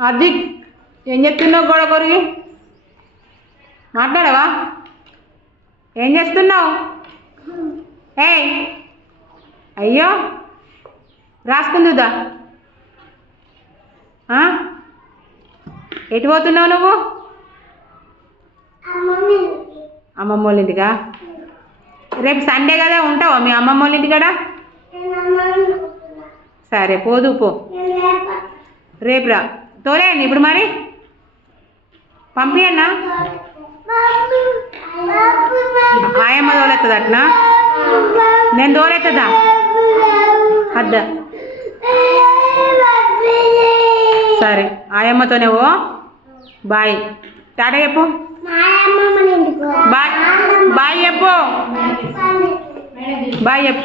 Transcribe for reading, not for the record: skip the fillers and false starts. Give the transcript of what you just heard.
అది ఏం చెప్తున్నావు గొడవ కొరిగి మాట్లాడవా? ఏం చేస్తున్నావు? ఏయ్ అయ్యో రాసుకుందుదా? ఎటు పోతున్నావు నువ్వు? అమ్మమ్మ వాళ్ళ ఇంటికా? రేపు సండే కదా, ఉంటావా మీ అమ్మమ్మ వాళ్ళ ఇంటికాడ? సరే పోదు పో, రేపు రా. తోలేయండి ఇప్పుడు మరి, పంపియన్నా? ఆయమ్మ తోలెత్తది అట్నా? నేను తోలెత్తదా? అద్ద సరే ఆయమ్మతోనే ఓ. బాయ్, టాటా చెప్పు. బాయ్ బాయ్ చెప్పు, బాయ్ చెప్పు.